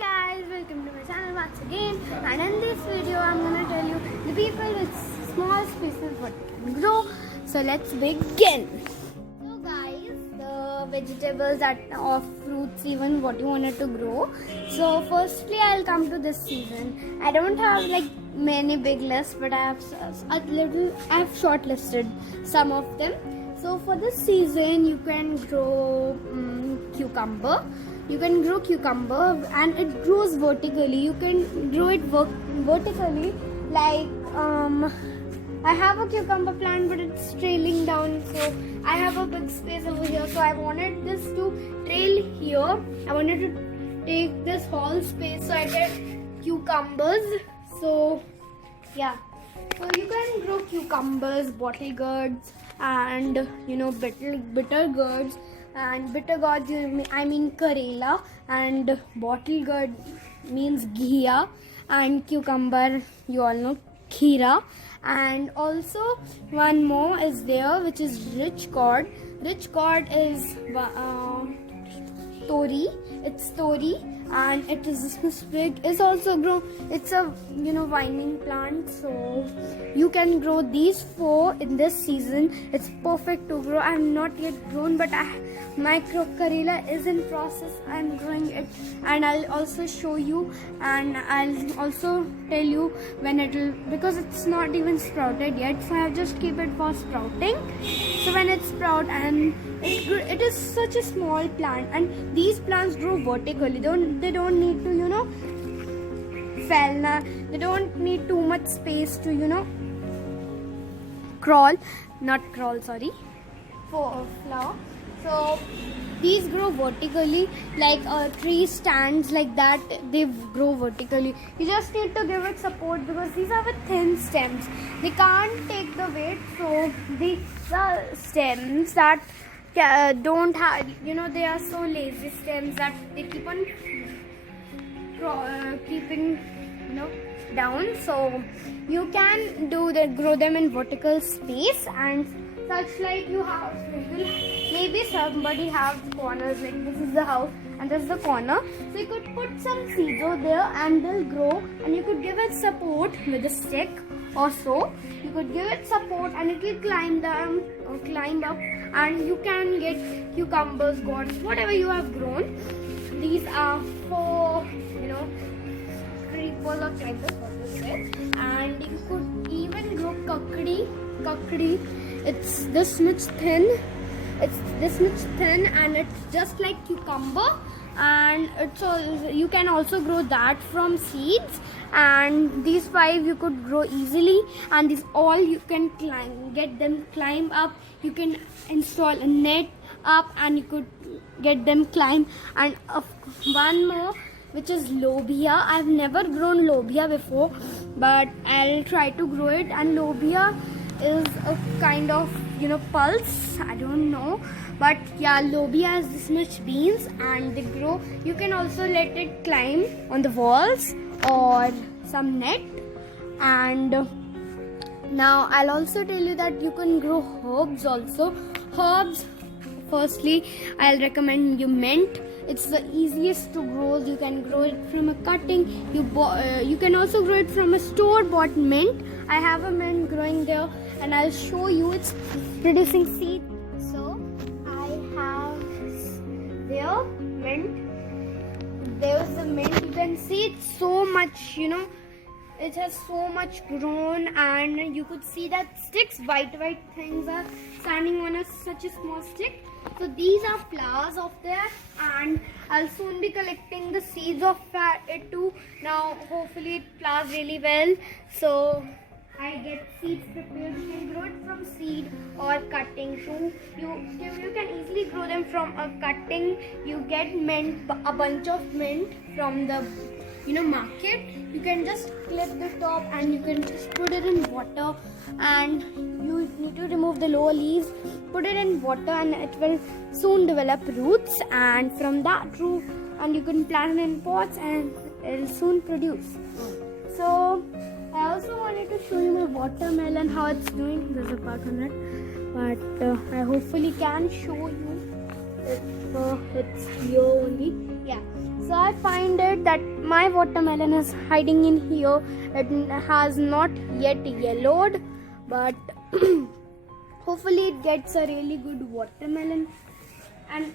guys, welcome to my channel once again, and in this video I'm gonna tell you the people with small spaces what can grow. So let's begin. So guys, the vegetables or fruits, even what you wanted to grow. So firstly I'll come to this season. I don't have like many big lists, but I have shortlisted some of them. So for this season you can grow cucumber. You can grow cucumber and it grows vertically. You can grow it vertically like I have a cucumber plant but it's trailing down, so I have a big space over here, so I wanted this to trail here. I wanted to take this whole space so I get cucumbers. So yeah, so you can grow cucumbers, bottle gourds, and bitter gourds. And bitter gourd I mean Karela, and bottle gourd means Ghia, and cucumber you all know Khira. And also one more is there, which is rich gourd. Rich gourd is Tori. It's Tori, and it is this big. It's also grown. It's a vining plant, so you can grow these 4 in this season. It's perfect to grow. I'm not yet grown, but my Karela is in process. I'm growing it, and I'll also show you, and I'll also tell you when it'll, because it's not even sprouted yet. So I have just keep it for sprouting. So when it sprout, and it is such a small plant, and these plants grow vertically. They don't need to they don't need too much space to for flower. So these grow vertically, like tree stands like that. They grow vertically. You just need to give it support because these are with thin stems. They can't take the weight. So these are stems that don't have, they are so lazy stems that they keep on keeping down. So you can grow them in vertical space, and such like you have maybe somebody has corners, like this is the house and this is the corner, so you could put some seeds over there and they'll grow, and you could give it support with a stick or so. You could give it support and it will climb down or climb up, and you can get cucumbers, gourds, whatever you have grown. These are for creepers or climbers, what to say. And you could even grow kakdi. It's this much thin. And it's just like cucumber, and you can also grow that from seeds. And these 5 you could grow easily, and these all you can get them climb up. You can install a net up and you could get them climb. And one more, which is lobia. I've never grown lobia before, but I'll try to grow it. And lobia is a kind of pulse, I don't know, but yeah, lobia has this much beans and they grow. You can also let it climb on the walls or some net. And now I'll also tell you that you can grow herbs also. Herbs, firstly I'll recommend you mint. It's the easiest to grow. You can grow it from a cutting. You can also grow it from a store-bought mint. I have a mint growing there, and I'll show you. It's producing seed. So I have there mint. There's the mint. You can see it's so much. It has so much grown, and you could see that sticks, white things are standing on such a small stick. So these are flowers of there, and I'll soon be collecting the seeds of it too. Now hopefully it flowers really well, so I get seeds prepared. You can grow it from seed or cutting too. You can easily grow them from a cutting. You get mint, a bunch of mint from the market. You can just clip the top and you can just put it in water, and you need to remove the lower leaves, put it in water, and it will soon develop roots, and from that root, and you can plant it in pots and it will soon produce. So I also wanted to show you my watermelon, how it's doing. There's a part on it, but I hopefully can show you if it's here only. Yeah. So I find it that my watermelon is hiding in here. It has not yet yellowed, but hopefully it gets a really good watermelon. And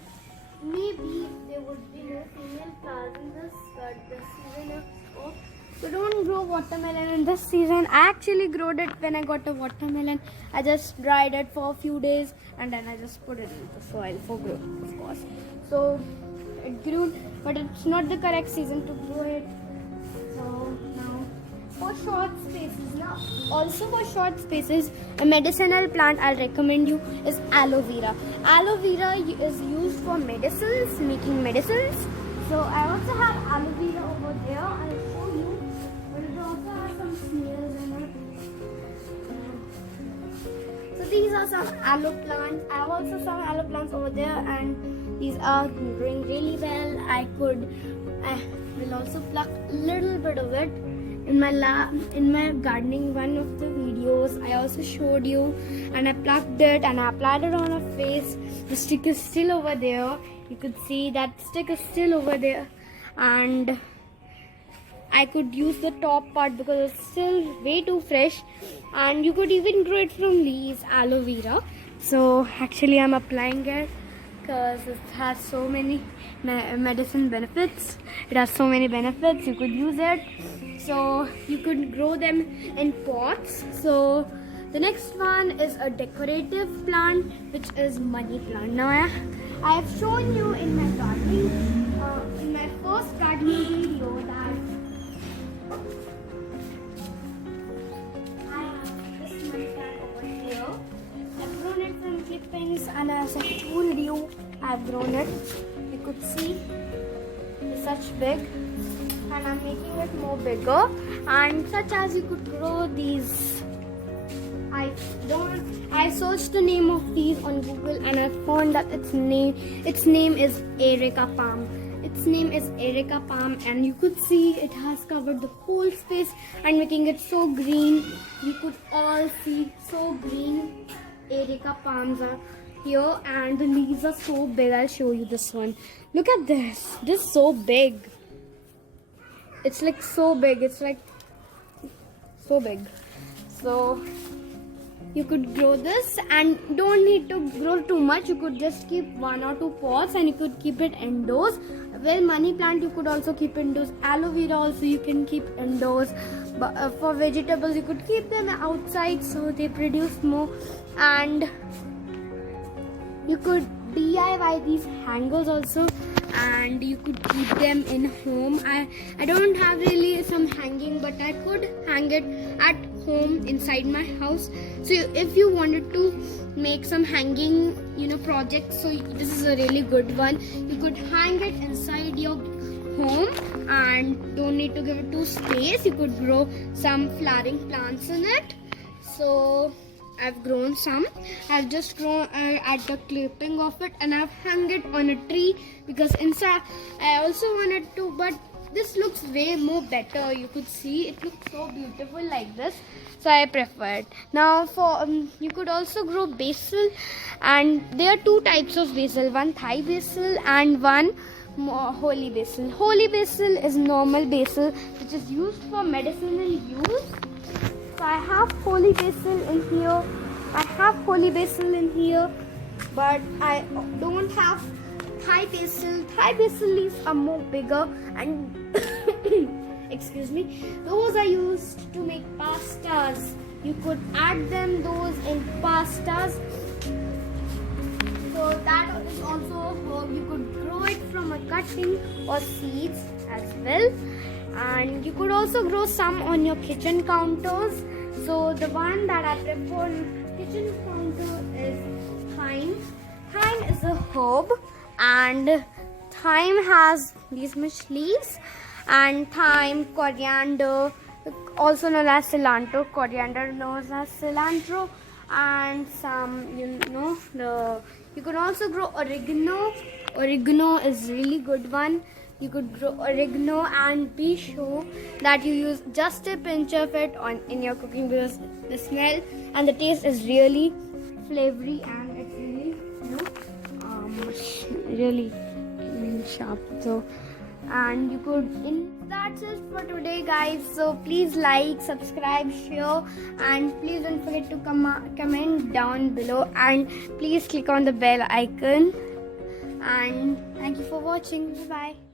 maybe there would be no female flowers in this, but the season is off. So don't grow watermelon in this season. I actually growed it when I got a watermelon. I just dried it for a few days and then I just put it in the soil for growth, of course. So it grew, but it's not the correct season to grow it. So now for short spaces, also for short spaces, a medicinal plant I'll recommend you is aloe vera. Aloe vera is used for medicines, making medicines. So I also have aloe vera over there. I'll show you. But it also has some snails in it. So these are some aloe plants. I have also some aloe plants over there, and these are growing really well. I will also pluck a little bit of it. In my gardening one of the videos, I also showed you, and I plucked it and I applied it on her face. The stick is still over there. You could see that stick is still over there, and I could use the top part because it's still way too fresh. And you could even grow it from leaves, aloe vera. So actually I'm applying it because it has so many medicine benefits. It has so many benefits. You could use it. So you could grow them in pots. So the next one is a decorative plant, which is money plant. Now I have shown you in my gardening, in my first gardening video, that I have this money plant over here. I've grown it from clippings, and as I told you, I've grown it. You could see it's such big. And I'm making it more bigger, and such as you could grow these. I searched the name of these on Google and I found that its name is Erica palm. Its name is Erica palm, and you could see it has covered the whole space and making it so green. You could all see so green. Erica palms are here, and the leaves are so big. I'll show you this one. Look at this. This is so big. It's like so big. It's like so big. So you could grow this, and don't need to grow too much. You could just keep 1 or 2 pots, and you could keep it indoors. Well, money plant you could also keep indoors. Aloe vera also you can keep indoors. But for vegetables you could keep them outside so they produce more. And you could DIY these hangers also, and you could keep them in home. I don't have really some hanging, but I could hang it at home inside my house. So if you wanted to make some hanging projects, so this is a really good one. You could hang it inside your home and don't need to give it too space. You could grow some flowering plants in it. So I've grown some. I've just grown at the clipping of it, and I've hung it on a tree because inside I also wanted to, but this looks way more better. You could see it looks so beautiful like this, so I prefer it. Now for you could also grow basil, and there are 2 types of basil, one Thai basil and one holy basil. Holy basil is normal basil which is used for medicinal use. So I have holy basil in here. But I don't have Thai basil. Thai basil leaves are more bigger, and excuse me, those are used to make pastas. You could add them those in pastas. So that is also how you could grow it from a cutting or seeds as well. And you could also grow some on your kitchen counters. So the one that I prefer on kitchen counter is thyme. Thyme is a herb, and thyme has these much leaves. And thyme, coriander, also known as cilantro, coriander known as cilantro, and some you can also grow oregano. Oregano is really good one. You could grow oregano, and be sure that you use just a pinch of it in your cooking, because the smell and the taste is really flavory, and it's really really sharp. So and you could that's it for today, guys. So please like, subscribe, share, and please don't forget to comment down below, and please click on the bell icon. And thank you for watching. Bye bye.